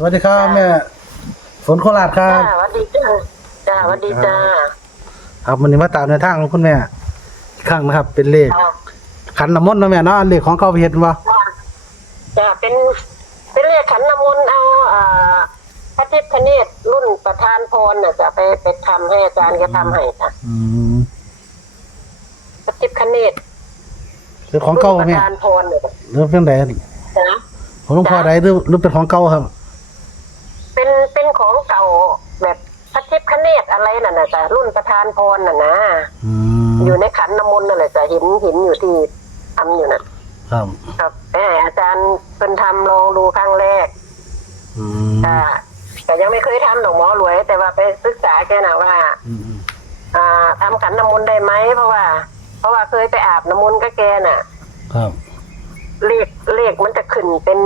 สวัสดีครับแม่ฝนโคราชครับสวัสดีจ้าสวัสดีจ้าครับวันนี้มาตามในทางของคุณแม่อีกครั้งนะครับ เป็นเลขขันน้ำมนต์นะแม่เนาะเลขของเก่าไปเฮ็ดบ่จ้าเป็นเลขขันน้ำมนต์เอาพระทิพย์คเนศรุ่นประธานพรน่ะจะไปทำให้อาจารย์ก็ทำให้จ้ะพระทิพย์คเนศหรือของเก่าแม่ประธานพรเนี่ยหรือเป็นใดของหลวงพ่อใดหรือเป็นของเก่าครับเป็นของเก่าแบบพระทิพย์คเนศอะไรน่ะนะจ้ะรุ่นประธานพรน่ะนะอยู่ในขันน้ำมนต์นั่นแหละจ้ะหินอยู่ที่ทำอยู่น่ะครับอาจารย์เป็นทำลองดูครั้งแรกแต่ยังไม่เคยทำหรอกหมอรวยแต่ว่าไปศึกษาแกน่ะว่าทำขันน้ำมนต์ได้ไหมเพราะว่าเคยไปอาบน้ำมนต์ก็แกน่ะครับเลขมันจะขึ้นเป็น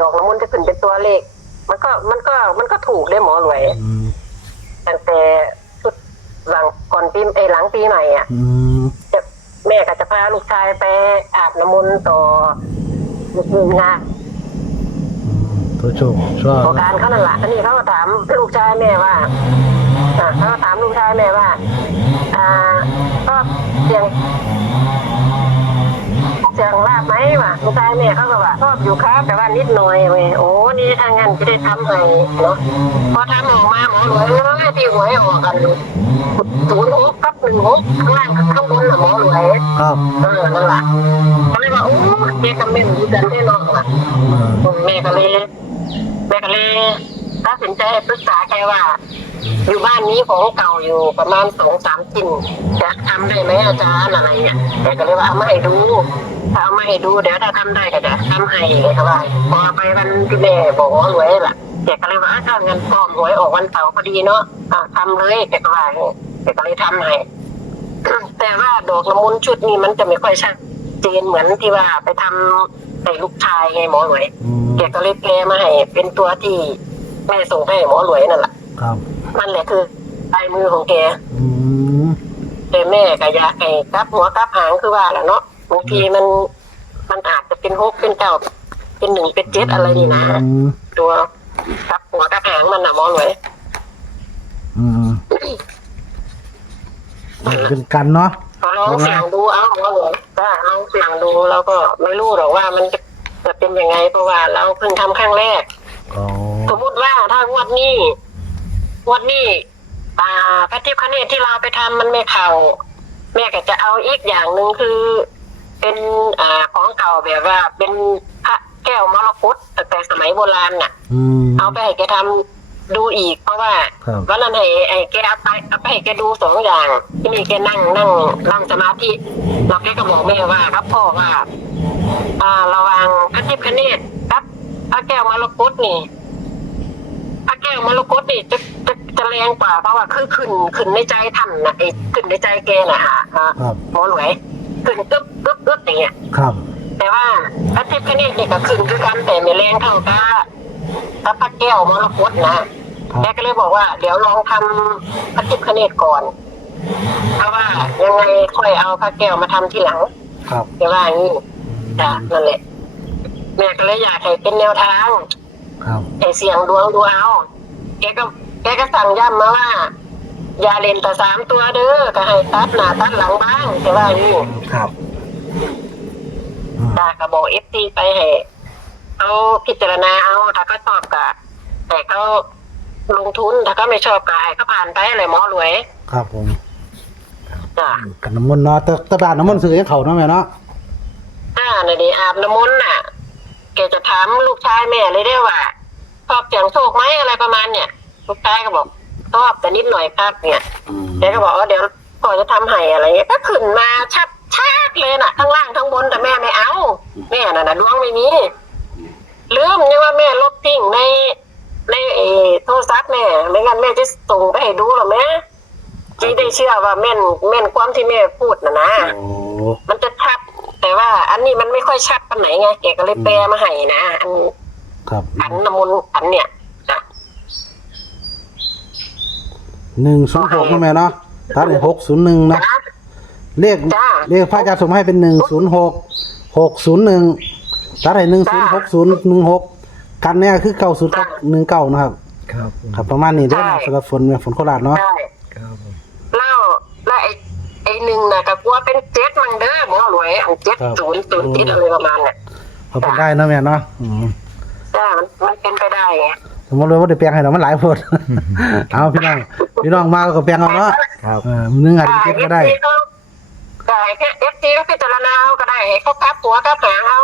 ดอกน้ำมนต์จะขึ้นเป็นตัวเลขมันก็ถูกได้หมอรวยตั้งแต่ชุดหลังก่อนปีหลังปีใหม่อ่ะแม่ก็จะพาลูกชายไปอาบน้ำมนต์ต่อลูกงานตัวโชคชอบของการเขานั่นแหละอันนี้เขาถามลูกชายแม่ว่าเขาถามลูกชายแม่ว่าก็เสียงลาบไหมวะลูกชายแม่เขาก็ว่าชอบอยู่ครับแต่ว่านิดหน่อยเว้ยโอ้นี่ทางงานจะได้ทำให้เนาะพอทำออกมาหมอรวยที่หวยออกกัน06 กับ 16ข้างล่างกับข้างบนหมอรวยครับนั่นแหละก็เลยว่าโอ้เจ๊ก็ไม่รู้กันแน่นอนว่ะแม่ก็เลยตัดสินใจปรึกษาแกว่าอยู่บ้านนี้ของเก่าอยู่ประมาณ2-3 ชิ้นจะทำได้ไหมอาจารย์อะไรเนี่ยแกก็เลยว่าเอามาให้ดูถ้าเอามาให้ดูเดี๋ยวถ้าทำได้ก็จะทำให้เลยครับว่าพอไปวันที่แม่บอกว่ารวยล่ะแกก็เลยว่าถ้าเงินพร้อมหวยออกวันเสาร์พอดีเนาะทำเลยแกก็ว่าแกก็เลยทำให้แต่ว่าดอกละมุนชุดนี้มันจะไม่ค่อยชัดเจนเหมือนที่ว่าไปทำให้ลูกชายไงหมอรวยแกก็เลยแปลมาให้เป็นตัวที่แม่ส่งให้หมอรวยนั่นแหละครับนั่นแหละคือลายมือของแกแต่แม่ก็อยากให้กลับหัวกลับหางคือว่าแหละเนาะบางทีมันอาจจะเป็น6เป็น9เป็น1เป็น7อะไรนี่นะตัวกลับหัวกลับหางมันน่ะหมอรวยเป็นกันเนาะลองเสี่ยงดูเอาหมอรวยถ้าลองเสี่ยงดูเราก็ไม่รู้หรอกว่ามันจะเป็นยังไงเพราะว่าเราเพิ่งทำครั้งแรกสมมติว่าถ้างวดนี้พระทิพย์คเนศที่เราไปทำมันไม่เข้าแม่ก็จะเอาอีกอย่างหนึ่งคือเป็นของเก่าแบบว่าเป็นพระแก้วมรกตแต่สมัยโบราณน่ะเอาไปให้แกทำดูอีกเพราะว่าวันนั้นให้แกเอาไปให้แกดู2 อย่างที่นี่แกนั่งสมาธิเราแกก็บอกแม่ว่าครับพ่อว่าระวังพระทิพย์คเนศครับพระแก้วมรกตนี่พระแก้วมรกตนี่จะแรงกว่าเพราะว่าคือขึ้นในใจท่านนะขึ้นในใจแกน่ะหมอรวยขึ้นตึ๊บอย่างเงี้ยครับแต่ว่าพระทิพย์คเนศนี่ก็ขึ้นคือกันแต่ไม่แรงเท่ากับพระแก้วมรกตนะแกก็เลยบอกว่าเดี๋ยวลองทำพระทิพย์คเนศก่อนเพราะว่ายังไงค่อยเอาพระแก้วมาทำทีหลังแต่ว่าอย่างนี้นั่นแหละแม่ก็เลยอยากให้เป็นแนวทางให้เสี่ยงดวงดูเอาแกก็สั่งย้ำมาว่าอย่าเล่นแต่3 ตัวเด้อก็ให้ตัดหน้าตัดหลังบ้างแต่ว่านี่ก็บอกFTไปให้เอาพิจารณาเอาถ้าก็ชอบก็ให้เขาลงทุนถ้าก็ไม่ชอบก็ให้เขาผ่านไปอะไรหมอรวยครับผมกันน้ำมนต์เนาะตะบานน้ำมนต์ซื้อให้เขาเนาะแม่เนาะนี่ดิอาบน้ำมนต์น่ะแกจะถามลูกชายแม่เลยได้ว่าชอบเสียงโชคไหมอะไรประมาณเนี่ยลูกชายก็บอกชอบแต่นิดหน่อยครับเนี่ยแกก็บอกว่าเดี๋ยวพ่อจะทำให้อะไรเงี้ยก็ขึ้นมาชัดเลยน่ะทั้งล่างทั้งบนแต่แม่ไม่เอาแม่น่ะดวงไม่มีลืมเนี่ยว่าแม่ลบทิ้งในโทรศัพท์แม่ไม่งั้นแม่จะส่งไปให้ดูหรอแม่จีได้เชื่อว่าแม่นความที่แม่พูดนะมันจะชัดแต่ว่าอันนี้มันไม่ค่อยชัดปันไหนไงแกก็เลยแปลมาให้นะอันน้ำมนต์อันเนี่ย106นะแม่เนาะตัดให้601นะเลขพระอาจารย์ส่งให้เป็น106 601ตัดให้106016 กันเนี่ยคือเก่าสุดครับ19นะครับ ครับผม ครับประมาณนี้เด้อนะสำหรับฝนโคราชเนาะ ใช่ ครับผม แล้วไอ้หนึ่งน่ะก็กลัวเป็นเจ็ดมันเด้อหมอรวยอัน700ติดอะไรประมาณเนี่ย พอเป็นได้เนาะแม่เนาะใช่มันเป็นไปได้ไง สมมติว่าได้แปลงให้เรามันหลายโพด เอาพี่น้องมาก็แปลงเอาเนาะ ครับ นึงอาจจะเก็บก็ได้ ได้แค่FTก็พิจารณาเอาก็ได้ให้เขากลับตัวกลับหางเอา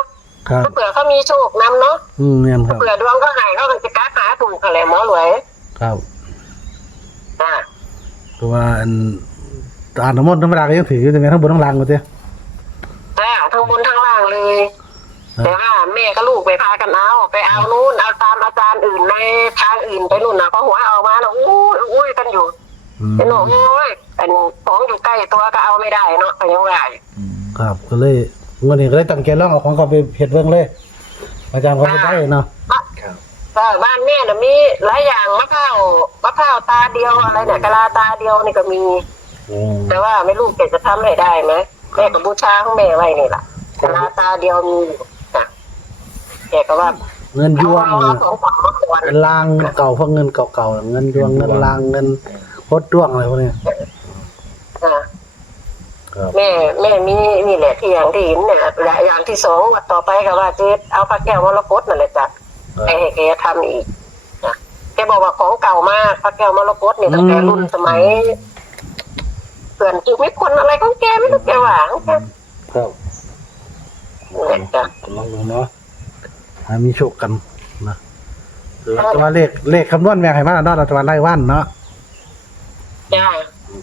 ครับ เผื่อเขามีโชคนำเนาะ เนี่ยครับ เผื่อดวงเขาหายเขาก็จะกลับหาถูกอะไรหมอรวย ครับ อ่า ตัวว่าอ่านน้ำมนต์ธรรมดาก็ยังถืออยู่แต่แม่ทั้งบนทั้งล่างก็เจ้ จ้าทั้งบนทั้งล่างเลย แต่ว่าแม่กับลูกไปพากันไปเอานู่นเอาตามอาจารย์อื่นในทางอื่นไปนู่นนะเพราะหัวเอามาแล้วอุ้ยกันอยู่ไอ้หนูโอ้ยเป็นของอยู่ใกล้ตัวก็เอาไม่ได้เนาะยังไง ครับก็เลยวันนี้ก็เลยตั้งใจลองเอาของเขาไปเฮ็ดเบิ่งเลย อาจารย์เขาไปได้เนาะ ครับ บ้านแม่น่ะมีหลายอย่างมะพร้าวตาเดียวอะไรเนี่ยกะลาตาเดียวนี่ก็มี แต่ว่าไม่รู้แกจะทำให้ได้ไหมแม่กับบูชาของแม่ไว้นี่แหละกะลาตาเดียวมีจ้ะแกก็ว่า เงินยวง เอาของฝังมาก่อน เงินลางเก่าพวกเงินเก่าๆเงินยวงเงินลางเงินพดด้วงอะไรพวกนี้ อ่า ครับ แม่มีนี่แหละที่อย่างที่เห็นเนี่ยและอย่างที่สองวัดต่อไปก็ว่าจะเอาพระแก้วมรกตนั่นแหละจ้ะไอ้ให้แกทำอีกนะแกบอกว่าของเก่ามากพระแก้วมรกตนี่ตั้งแต่รุ่นสมัยเพื่อนจุวิคนอะไรของแกไม่รู้แกว่าของแก ครับ นี่แหละจ้ะ ลองดูเนาะให้มีโชคกันนะแต่ว่าเลขคำนวณแม่ให้มาเนาะรัฐบาลรายวันเนาะ จ้า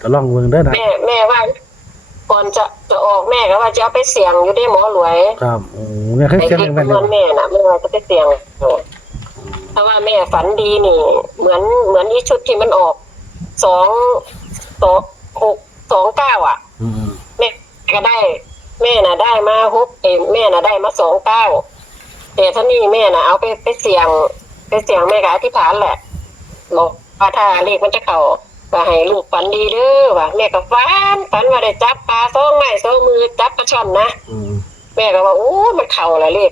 ก็ลองเบิ่งเด้อนะ แม่ว่าก่อนจะออกแม่ก็ว่าจะเอาไปเสี่ยงอยู่ได้หมอรวย ครับโอ้เนี่ยเคย ไอ้ เขียน ที่ แม่น เงินแม่น่ะแม่ว่าจะไปเสี่ยงเพราะว่าแม่ฝันดีนี่ เหมือนอีชุดที่มันออก629อ่ะ แม่ก็ได้ แม่น่ะได้มาแม่น่ะได้มา29แต่ท่านี่แม่น่ะเอาไปเสี่ยงแม่ก็อธิษฐานแหละบอกว่าถ้าเลขมันจะเข้าก็ให้ลูกฝันดีเด้อว่ะแม่ก็ฝันว่าได้จับปลา2 ไม้ 2 มือจับปลาช่อนนะแม่ก็ว่าโอ้มันเข่าแล้วเลข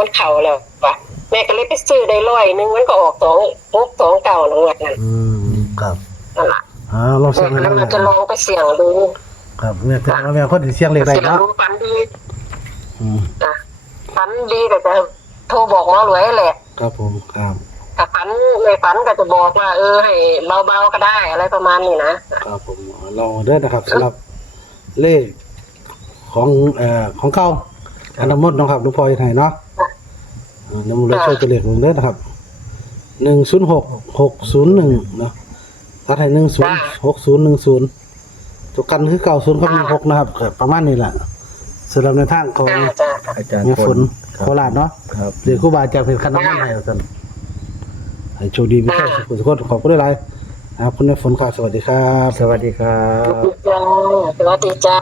มันเข่าแล้วว่ะแม่ก็เลยไปซื้อได้100มันก็ออก629งวดนั้น ครับ นั่นล่ะ ลองเสียง แล้วมันจะลองไปเสี่ยงดู ครับแม่แต่ว่าแม่คนที่เสียงเลขได้ เสี่ยง เนาะ ดูฝันดีจ้ะฝันดีก็จะโทรบอกหมอรวยแหละ ครับผมครับ ถ้าฝันในฝันก็จะบอกว่าให้เบาๆก็ได้อะไรประมาณนี้นะครับ ผมลองเด้อนะครับสำหรับเลขของเก่าอันน้ำมดเนาะครับหลวงพ่อไทยเนาะน้ำมันเลยช่วยตัวเลขลงเด้อนะครับ106601เนาะถ้าไทย106010ตัวกันคือ90กับ16นะครับประมาณนี้แหละสำหรับในทางของ จ้า อาจารย์ แม่ฝน ครับ โคราชเนาะ ครับ เรียนครูบาอาจารย์เป็นคณะมนต์ให้ท่านให้โชคดีมีความสุขสุขคนขอบคุณหลายๆครับคุณแม่ฝนครับสวัสดีครับ สวัสดีครับ สวัสดีจ้า